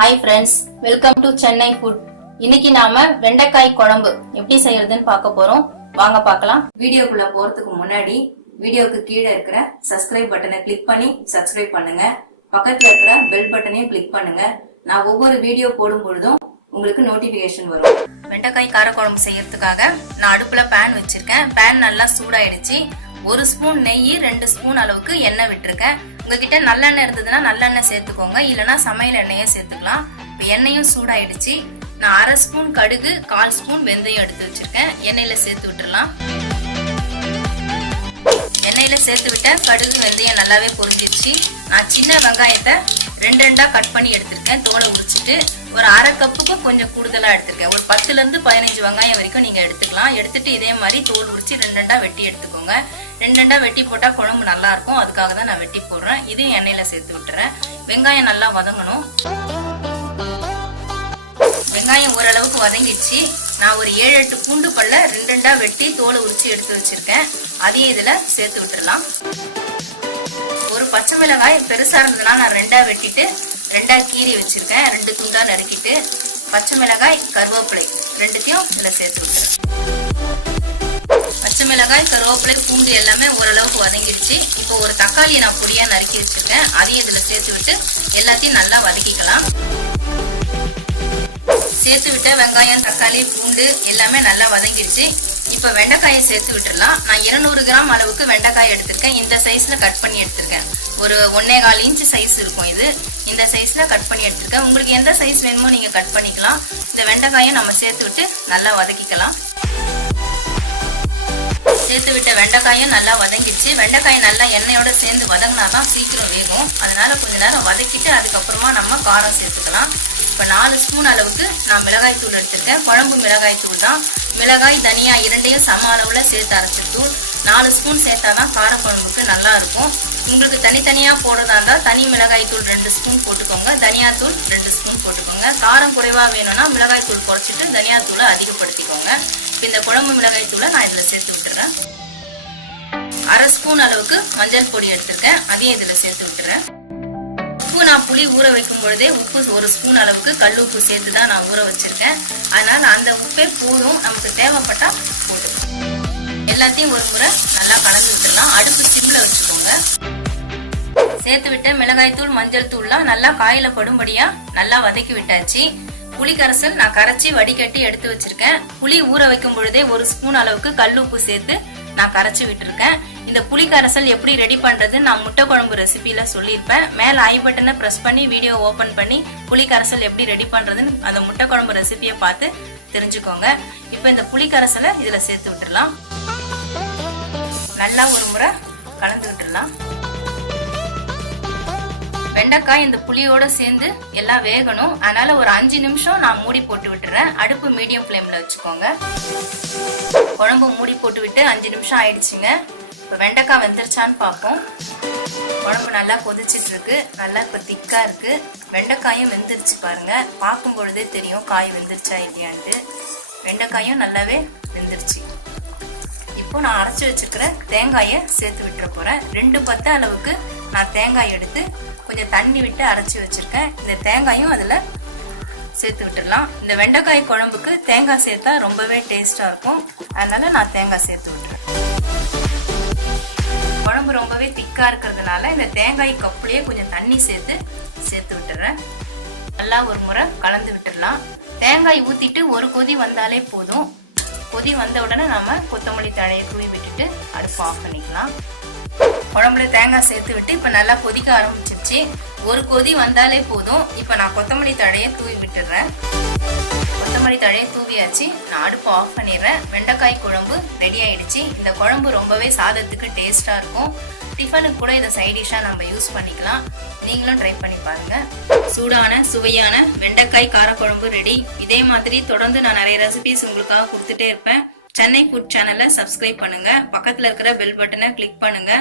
Hi friends, welcome to Chennai food. இன்னைக்கு நாம வெண்டைக்காய் குழம்பு எப்படி செய்யறதுன்னு பார்க்க போறோம். வாங்க பார்க்கலாம். வீடியோக்குள்ள போறதுக்கு முன்னாடி வீடியோக்கு கீழே இருக்கிற சப்ஸ்கிரைப் பட்டனை கிளிக் பண்ணி சப்ஸ்கிரைப் பண்ணுங்க. பக்கத்துல இருக்கிற பெல் பட்டனையும் கிளிக் பண்ணுங்க. நான் ஒவ்வொரு வீடியோ போடும் பொழுதும் உங்களுக்கு நோட்டிபிகேஷன் வரும். வெண்டைக்காய் கார குழம்பு செய்யறதுக்காக நான் அடுப்புல பேன் வச்சிருக்கேன். பேன் நல்லா சூடாயிடுச்சு. 1 ஸ்பூன் நெய் 2 ஸ்பூன் அளவுக்கு எண்ணெய் விட்டுருக்கேன். உங்ககிட்ட நல்லெண்ணெய் இருந்ததுன்னா நல்லெண்ணெய் சேர்த்துக்கோங்க, இல்லைன்னா சமையல் எண்ணெயே சேர்த்துக்கலாம். இப்போ எண்ணெயும் சூடாயிடுச்சு. நான் 1/2 ஸ்பூன் கடுகு 1/4 ஸ்பூன் வெந்தயம் எடுத்து வச்சிருக்கேன். எண்ணெயில சேர்த்து விட்டுறலாம். எண்ணெயில சேர்த்து விட்ட கடுகு வெந்தயம் நல்லாவே பொரிஞ்சிருச்சு. நான் சின்ன வெங்காயத்தை 2 கட் பண்ணி எடுத்திருக்கேன். தோலை உரிச்சிட்டு ஒரு 1/2 கப்புக்கும் கொஞ்சம் கூடுதலா எடுத்திருக்கேன். ஒரு 10 ல இருந்து 15 வெங்காயம் வரைக்கும் நீங்க எடுத்துக்கலாம். எடுத்துட்டு இதே மாதிரி தோல் உரிச்சு 2 வெட்டி எடுத்துக்கோங்க. 2 வெட்டி போட்டா குழம்பு நல்லா இருக்கும், அதுக்காக தான் நான் வெட்டி போடுறேன். இதையும் எண்ணெயில சேர்த்து விட்டுறேன். வெங்காயம் நல்லா வதங்கணும். வெங்காயம் ஓரளவுக்கு வதங்கிடுச்சு. நான் ஒரு 7-8 பூண்டு பல்ல 2 வெட்டி தோலை உரிச்சு எடுத்து வச்சிருக்கேன். அதையும் இதுல சேர்த்து விட்டுறலாம். ஒரு பச்சை மிளகாய் பெருசா இருந்ததுன்னா நான் 2 வெட்டிட்டு 2 கீறி வச்சிருக்கேன். 2 துண்டா நறுக்கிட்டு பச்சை மிளகாய் கருவேப்பிலை 2த்தையும் இதுல சேர்த்து விட்டுறேன். பச்சை மிளகாய் கருவேப்பிலை பூண்டு எல்லாமே ஓரளவுக்கு வதங்கிடுச்சு. இப்போ ஒரு தக்காளியை நான் பொடியா நறுக்கி வச்சிருக்கேன். அதையும் இதுல சேர்த்து விட்டு எல்லாத்தையும் நல்லா வதக்கிக்கலாம். சேர்த்து விட்ட வெங்காயம் தக்காளி பூண்டு எல்லாமே நல்லா வதங்கிடுச்சு. இப்ப வெண்டைக்காயை சேர்த்து விட்டுறலாம். நான் 200 கிராம் அளவுக்கு வெண்டைக்காய் எடுத்திருக்கேன். இந்த சைஸ்ல கட் பண்ணி எடுத்திருக்கேன். ஒரு 1.25 இன்ச் சைஸ் இருக்கும் இது. இந்த சைஸ்ல கட் பண்ணி எடுத்திருக்கேன். உங்களுக்கு எந்த சைஸ் வேணுமோ நீங்க கட் பண்ணிக்கலாம். இந்த வெண்டைக்காயை நம்ம சேர்த்து விட்டு நல்லா வதக்கிக்கலாம். சேர்த்து விட்ட வெண்டைக்காயும் நல்லா வதங்கிடுச்சு. வெண்டைக்காய் நல்லா எண்ணெயோட சேர்ந்து வதங்கினாதான் சீக்கிரம் வேகும். அதனால கொஞ்ச நேரம் வதக்கிட்டு அதுக்கப்புறமா நம்ம காரம் சேர்த்துக்கலாம். இப்ப 4 ஸ்பூன் அளவுக்கு நான் மிளகாய் தூள் எடுத்திருக்கேன். குழம்பு மிளகாய் தூள் தான். மிளகாய் தனியா 2யும் சம அளவுல சேர்த்து அரைச்ச தூள். 4 ஸ்பூன் சேர்த்தாதான் கார குழம்புக்கு நல்லா இருக்கும். உங்களுக்கு தனித்தனியா போடுறதா இருந்தா தனி மிளகாய் தூள் 2 ஸ்பூன் போட்டுக்கோங்க, தனியா தூள் 2 ஸ்பூன் போட்டுக்கோங்க. காரம் குறைவா வேணும்னா மிளகாய் தூள் குறைச்சிட்டு தனியா தூளை அதிகப்படுத்திக்கோங்க. இந்த குழம்பு மிளகாய் தூளை நான் இதுல சேர்த்து விட்டுறேன். 1/2 ஸ்பூன் அளவுக்கு மஞ்சள் பொடி எடுத்திருக்கேன். அதையும் இதுல சேர்த்து விட்டுறேன். உப்பு நான் புளி ஊற வைக்கும் பொழுதே உப்பு 1 ஸ்பூன் அளவுக்கு கல் உப்பு சேர்த்து தான் நான் ஊற வச்சிருக்கேன். அதனால அந்த உப்பே போதும், நமக்கு தேவைப்பட்டா போதும். எல்லாத்தையும் ஒரு முறை நல்லா கலந்து விட்டுடலாம். அடுப்பு சிம்ல வச்சுக்கோங்க. சேர்த்து விட்ட மிளகாய் தூள் மஞ்சள் தூள்லாம் நல்லா காயில படும்படியா நல்லா வதக்கி விட்டாச்சு. புளி கரைசல் நான் கரைச்சி வடிகட்டி எடுத்து வச்சிருக்கேன். புளி ஊற வைக்கும் பொழுதே 1 ஸ்பூன் அளவுக்கு கல் உப்பு சேர்த்து நான் கரைச்சி விட்டுருக்கேன். இந்த புளி கரைசல் எப்படி ரெடி பண்றது நான் முட்டை குழம்பு ரெசிபில சொல்லியிருப்பேன். மேல ஐ பட்டனை பிரஸ் பண்ணி வீடியோ ஓபன் பண்ணி புளி கரைசல் எப்படி ரெடி பண்றதுன்னு அந்த முட்டை குழம்பு ரெசிபியை பார்த்து தெரிஞ்சுக்கோங்க. இப்ப இந்த புளி கரைசலை இதுல சேர்த்து விட்டுறலாம். நல்லா ஒரு முறை கலந்து விட்டுறலாம். வெண்டைக்காய் இந்த புளியோட சேர்ந்து எல்லாம் வேகணும். அதனால ஒரு 5 நிமிஷம் நான் மூடி போட்டு விட்டுறேன். அடுப்பு மீடியம் ஃப்ளேம்ல வச்சுக்கோங்க. குழம்பு மூடி போட்டு விட்டு 5 நிமிஷம் ஆயிடுச்சுங்க. இப்ப வெண்டைக்காய் வெந்துருச்சான்னு பார்ப்போம். குழம்பு நல்லா கொதிச்சிட்டு இருக்கு. நல்லா இப்ப திக்கா இருக்கு. வெண்டைக்காயும் வெந்துருச்சு பாருங்க. பார்க்கும் பொழுதே தெரியும் காய் வெந்துருச்சா இல்லையான்ட்டு. வெண்டைக்காயும் நல்லாவே வெந்துருச்சு. இப்போ நான் அரைச்சி வச்சிருக்கிற தேங்காயை சேர்த்து விட்டுற போறேன். 2 பத்த அளவுக்கு நான் தேங்காய் எடுத்து கொஞ்சம் தண்ணி விட்டு அரைச்சி வச்சிருக்கேன். இந்த தேங்காயும் அதுல சேர்த்து விட்டுடலாம். இந்த வெண்டைக்காய் குழம்புக்கு தேங்காய் சேர்த்தா ரொம்பவே டேஸ்டா இருக்கும். அதனால நான் தேங்காய் சேர்த்து விட்டுறேன். குழம்பு ரொம்பவே திக்கா இருக்கிறதுனால இந்த தேங்காய் கப்புலயே கொஞ்சம் தண்ணி சேர்த்து விட்டுறேன். நல்லா ஒரு முறை கலந்து விட்டுடலாம். தேங்காய் ஊத்திட்டு ஒரு கொதி வந்தாலே போதும். கொதி வந்த உடனே நாம கொத்தமல்லி தழையை தூவி விட்டுட்டு அடுப்பு ஆஃப் பண்ணிக்கலாம். குழம்புல தேங்காய் சேர்த்து விட்டு இப்ப நல்லா கொதிக்க ஆரம்பிச்சிருச்சு. ஒரு கொதி வந்தாலே போதும். இப்ப நான் கொத்தமல்லி தழையை தூவி விட்டுறேன். கொத்தமல்லி தழையை தூவியாச்சு. நான் அடுப்பு ஆஃப் பண்ணிடுறேன். வெண்டைக்காய் குழம்பு ரெடி ஆயிடுச்சு. இந்த குழம்பு ரொம்பவே சாதத்துக்கு டேஸ்டா இருக்கும். டிஃபனுக்கு கூட இதை சைட் டிஷ்ஷா நம்ம யூஸ் பண்ணிக்கலாம். நீங்களும் ட்ரை பண்ணி பாருங்க. சூடான சுவையான வெண்டைக்காய் கார குழம்பு ரெடி. இதே மாதிரி தொடர்ந்து நான் நிறைய ரெசிபிஸ் உங்களுக்காக கொடுத்துட்டே இருப்பேன். சென்னை ஃபுட் சேனலை சப்ஸ்கிரைப் பண்ணுங்க. பக்கத்துல இருக்கிற பெல் பட்டனை கிளிக் பண்ணுங்க.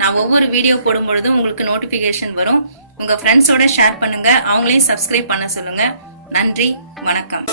நான் ஒவ்வொரு வீடியோ போடும் பொழுதும் உங்களுக்கு நோட்டிபிகேஷன் வரும். உங்க ஃப்ரெண்ட்ஸோட ஷேர் பண்ணுங்க. அவங்களையும் சப்ஸ்கிரைப் பண்ண சொல்லுங்க. நன்றி, வணக்கம்.